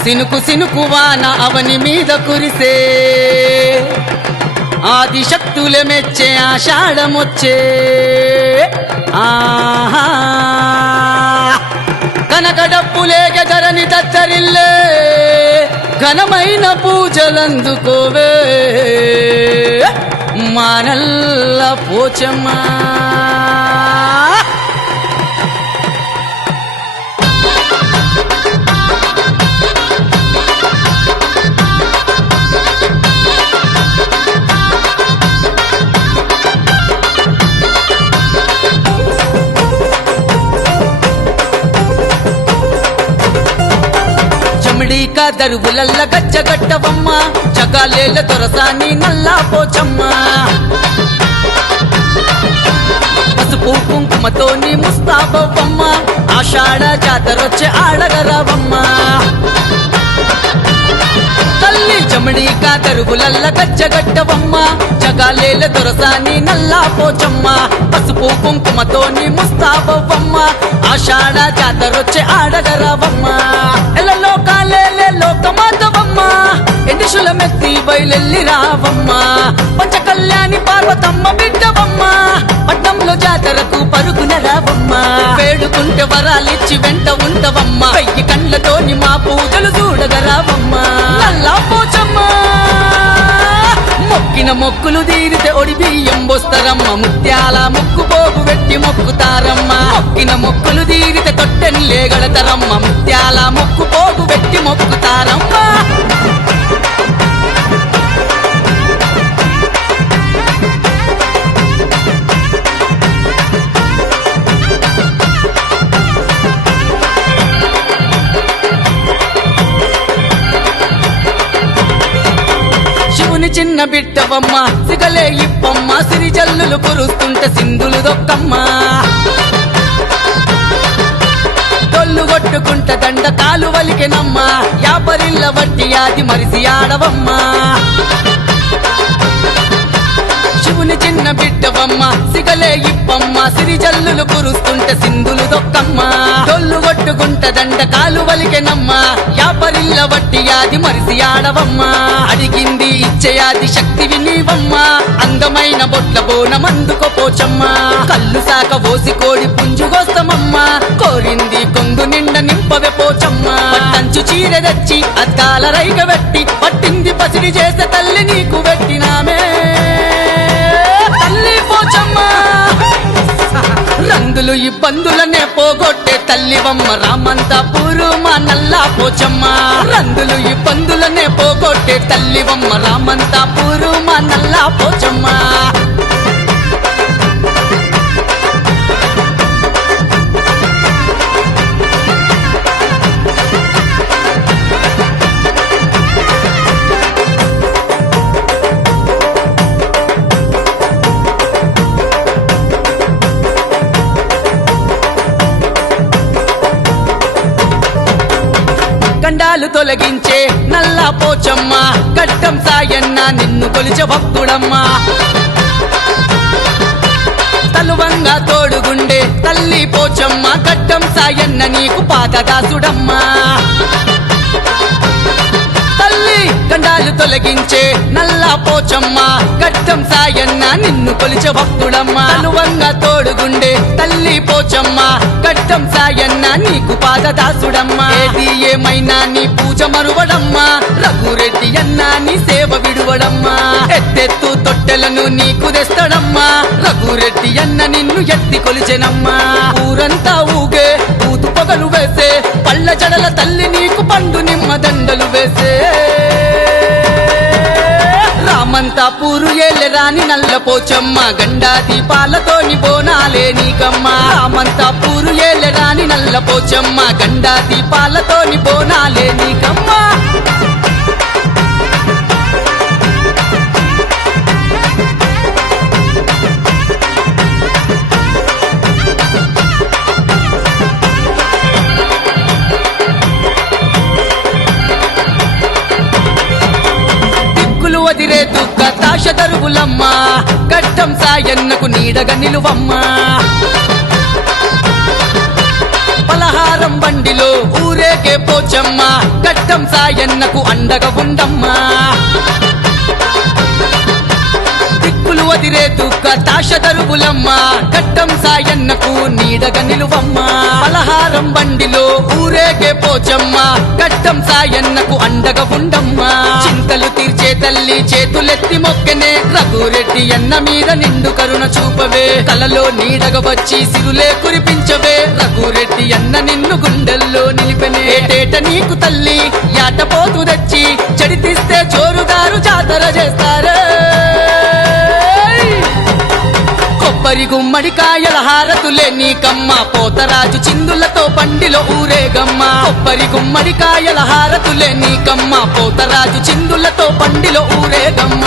సినుకు సినుకు వాన అవని మీద కురిసే ఆదిశక్తుల మెచ్చే ఆషాఢమొచ్చే ఆహా కనకడప్పులేగ ధరణి దత్తరిల్లే ఘనమైన పూజలందుకోవే మానల్ల పోచమ్మా దరువులల్ల గచ్చగట్టవమ్మ జగాలేల దొరసాని నల్లా పోచమ్మ పసుపు కుంకుమతోని ముస్తాబవ్వమ్మ ఆషాఢ జాతరొచ్చే ఆడగరావమ్మ తల్లి జమడీక దరువులల్ల గచ్చగట్టవమ్మ జగాలేల దొరసాని నల్లా పోచమ్మ పసుపు కుంకుమతోని ముస్తాబవ్వమ్మ ఆషాఢ జాతరొచ్చే ఆడగరావమ్మ ఎలలో కాలేలే లోకమాతవమ్మ ఎండిషుల మెత్తి బయలెల్లి రావమ్మ పంచ కళ్యాణి పార్వతమ్మ బిడ్డవమ్మ పట్నంలో జాతరకు పరుగున రావమ్మ వేడుకుంటే వరాలిచ్చి వెంట ఉంటవమ్మ వెయ్యి కండ్లతోని మా పూజలు చూడగరావమ్మ నల్లా పోచమ్మ మొక్కిన మొక్కులు తీరితే ఒడి బియ్యం బొస్తరమ్మ ముత్యాల ముక్కు పోగు వెట్టి మొక్కుతారమ్మ మొక్కిన మొక్కులు తీరితే తొట్టెన్లే గడతరమ్మ ముత్యాల ముక్కు పోగు వెట్టి మొక్కుతారమ్మ చిన్న బిడ్డవమ్మ సిగలే ఇప్పమ్మ సిరి జల్లులు కురుస్తుంటే సింధులు దొక్కమ్మ తొల్లు కొట్టుకుంట దండ కాలు వలికెనమ్మ యాపరిల్ల వట్టి యాది మరిసి ఆడవమ్మ శివుని చిన్న బిడ్డవమ్మ సిగలే ఇప్పమ్మ సిరి జల్లులు కురుస్తుంటే సింధులు దొక్కమ్మ తొల్లు కొట్టుకుంట దండ కాలు వలికెనమ్మ యాపరిల్ల వట్టి యాది మరిసి ఆడవమ్మ అడిగింది ఇచ్చేయాది శక్తివి నీవమ్మ అందమైన బొట్ల బోనమందుకో పోచమ్మ కళ్ళు సాక ఓసి కోడి పుంజుగోస్తమమ్మ కోరింది కొంగు నిండ నింపవే పోచమ్మ పట్టంచు చీర తెచ్చి అద్దాల రైగ వెట్టి పట్టింది పసిడి చేసే తల్లి నీకు వెట్టినామే తల్లి పోచమ్మ రంగులు ఇబ్బందులనే పోగొట్టే తల్లివమ్మ రామంతాపూరు మా నల్లా పోచమ్మ రంగులు ఇబ్బందులనే పోగొట్టే తల్లివమ్మ రామంతాపూరు మా నల్లా పోచమ్మ గండాలు తొలగించే నల్లా పోచమ్మ గడ్డం సాయన్న నిన్ను కొలిచే భక్తుడమ్మ తలువంగా తోడుగుండే తల్లి పోచమ్మ గడ్డం సాయన్న నీకు పాదదాసుడమ్మ తల్లి గండాలు తొలగించే నల్లా పోచమ్మ గడ్డం సాయన్న నిన్ను కొలిచే భక్తుడమ్మ తలువంగా తోడుగుండే తల్లి పోచమ్మ గడ్డం సాయన్న నీకు పాదదాసుడమ్మ ఏది ఏమైనా నీ పూజ మరువడమ్మా రఘురెడ్డి అన్న నీ సేవ విడువడమ్మా ఎత్తెత్తు తొట్టెలను నీకు తెస్తడమ్మా రఘురెడ్డి అన్న నిన్ను ఎత్తి కొలిచెనమ్మా ఊరంతా ఊగే ఊతు పొగలు వేసే పళ్ళ జడల తల్లి నీకు పండు నిమ్మ దండలు వేసే రామంతాపూరు ఏలెరాని నల్ల పోచమ్మ గండా దీపాలతోని బోనాలే నీకమ్మ రామంతాపూరు ఏలెరాని నల్ల పోచమ్మ గండా దీపాలతోని బోనాలే నీకమ్మ వదిరే దుఃఖ తాశ దరువులమ్మ గడ్డం సాయన్నకు నీడగా నిలువమ్మ పలహార పలహారం బండిలో ఊరేగే పోచమ్మ గట్టం సాయన్నకు అండగా ఉండమ్మా దిక్కులు వదిరే దుఃఖ తాషదరువులమ్మ గట్టం సాయన్నకు నీడగా నిలువమ్మా పలహారం బండిలో ఊరేగే పోచమ్మ గట్టం సాయన్నకు అండగా ఉండమ్మా చింతలు తీర్చే తల్లి చేతులెత్తి మొక్కనే రఘురెడ్డి అన్న మీద నిండు కరుణ చూపవే కలలో నీడగా వచ్చి సిరులే కురిపించవే రఘురెడ్డి అన్న నిన్ను గుండెల్లో నిలిపెనే ఏటేట నీకు తల్లి యాటపోతు తెచ్చి చెడితిస్తే చోరుదారు జాతర చేస్తారే కొబ్బరి గుమ్మడికాయల హారతులే నీకమ్మ పోతరాజు చిందులతో బండిలో ఊరేగమ్మ కొబ్బరి గుమ్మడికాయల హారతులే నీకమ్మ పోతరాజు చిందులతో బండిలో ఊరేగమ్మ